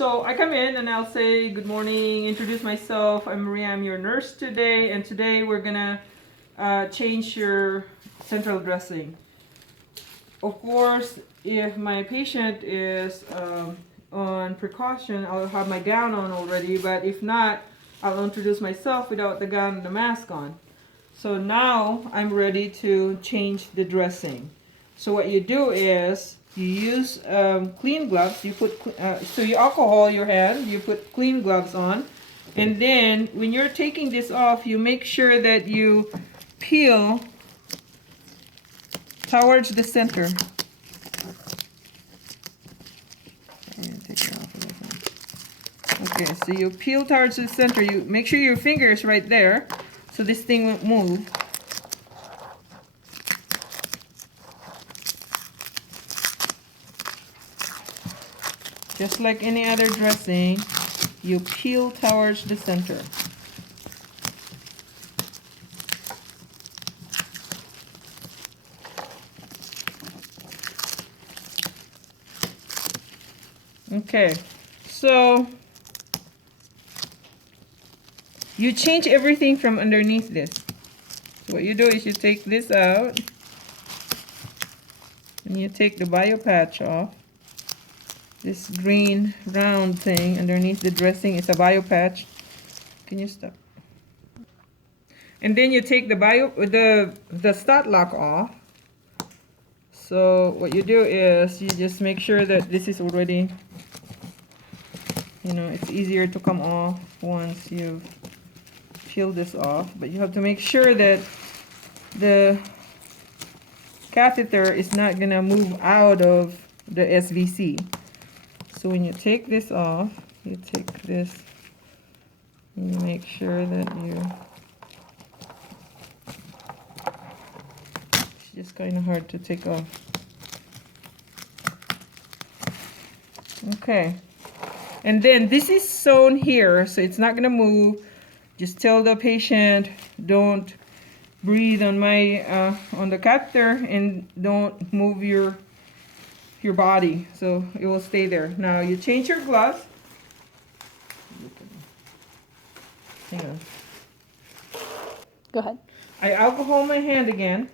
So I come in and I'll say good morning, introduce myself. I'm Maria, I'm your nurse today, and today we're gonna change your central dressing. Of course, if my patient is on precaution, I'll have my gown on already, but if not, I'll introduce myself without the gown and the mask on. So now I'm ready to change the dressing. So what you do is you use clean gloves. You put so you alcohol your hand. You put clean gloves on, and then when you're taking this off, you make sure that you peel towards the center. Okay, so you peel towards the center. You make sure your finger is right there, so this thing won't move. Just like any other dressing, you peel towards the center. Okay, so you change everything from underneath this. So what you do is you take this out, and you take the bio patch off. This green round thing underneath the dressing is a bio patch. Can you stop? And then you take the stat lock off. So what you do is you just make sure that this is already, it's easier to come off once you've peeled this off. But you have to make sure that the catheter is not gonna move out of the SVC. So when you take this off, you take this and you make sure that it's just kind of hard to take off. Okay. And then this is sewn here, so it's not going to move. Just tell the patient, don't breathe on on the catheter, and don't move your body, so it will stay there. Now you change your gloves. Hang on. Go ahead. I alcohol my hand again,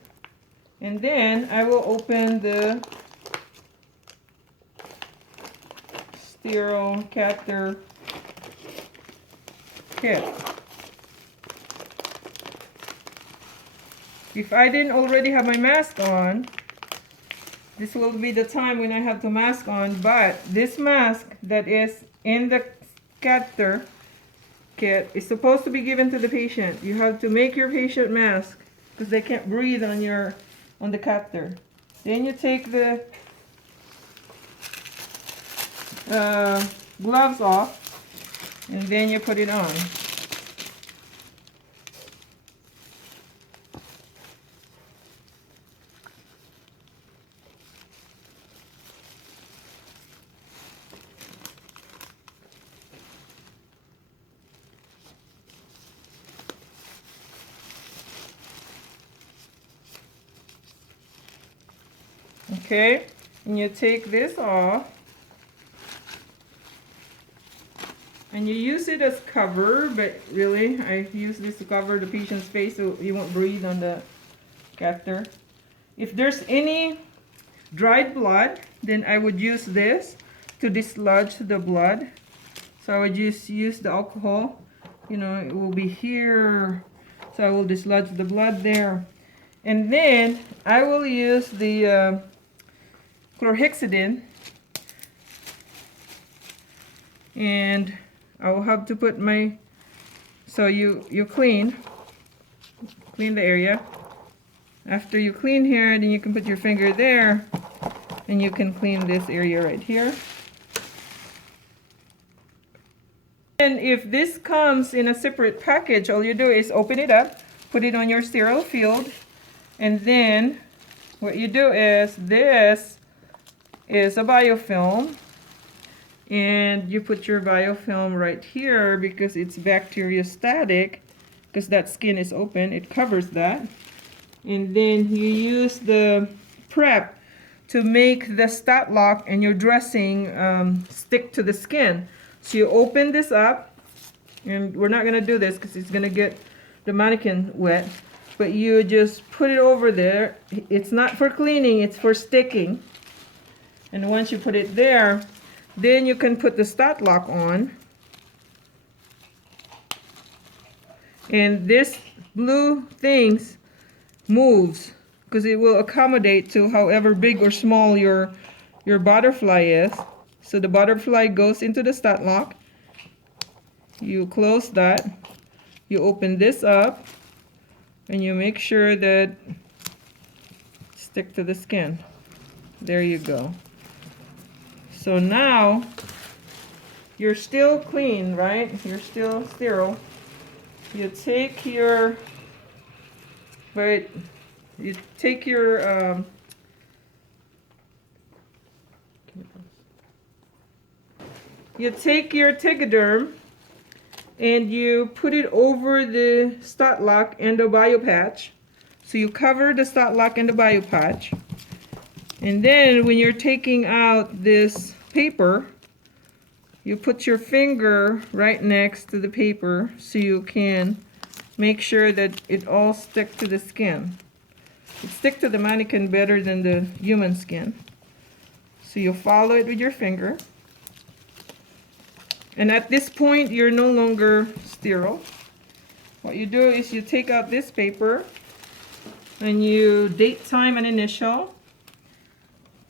and then I will open the sterile catheter kit. If I didn't already have my mask on, this will be the time when I have to mask on, but this mask that is in the catheter kit is supposed to be given to the patient. You have to make your patient mask because they can't breathe on the catheter. Then you take the gloves off, and then you put it on. Okay, and you take this off, and you use it as cover, but really I use this to cover the patient's face so you won't breathe on the catheter. If there's any dried blood, then I would use this to dislodge the blood. So I would just use the alcohol, it will be here, so I will dislodge the blood there. And then I will use the chlorhexidine, and I will have to put so you clean the area. After you clean here, then you can put your finger there, and you can clean this area right here. And if this comes in a separate package, all you do is open it up, put it on your sterile field, and then what you do is this is a biofilm, and you put your biofilm right here because it's bacteriostatic, because that skin is open, it covers that. And then you use the prep to make the stat lock and your dressing stick to the skin. So you open this up, and we're not going to do this because it's going to get the mannequin wet, but you just put it over there. It's not for cleaning, it's for sticking. And once you put it there, then you can put the stat lock on. And this blue things moves because it will accommodate to however big or small your butterfly is. So the butterfly goes into the stat lock. You close that. You open this up and you make sure that stick to the skin. There you go. So now you're still clean, right? You're still sterile. You take your you take your Tegaderm and you put it over the stat lock and the bio patch. So you cover the stat lock and the bio patch. And then when you're taking out this paper, you put your finger right next to the paper so you can make sure that it all sticks to the skin. It sticks to the mannequin better than the human skin. So you follow it with your finger. And at this point, you're no longer sterile. What you do is you take out this paper and you date, time, and initial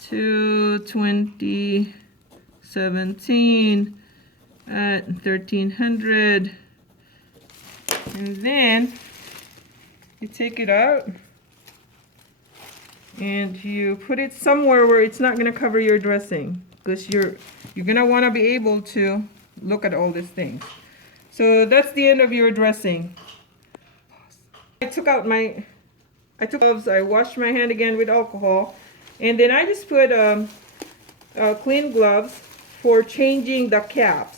to 2017 at 1300. And then you take it out and you put it somewhere where it's not going to cover your dressing, because you're going to want to be able to look at all these things. So that's the end of your dressing. I took gloves, I washed my hand again with alcohol, and then I just put clean gloves for changing the caps.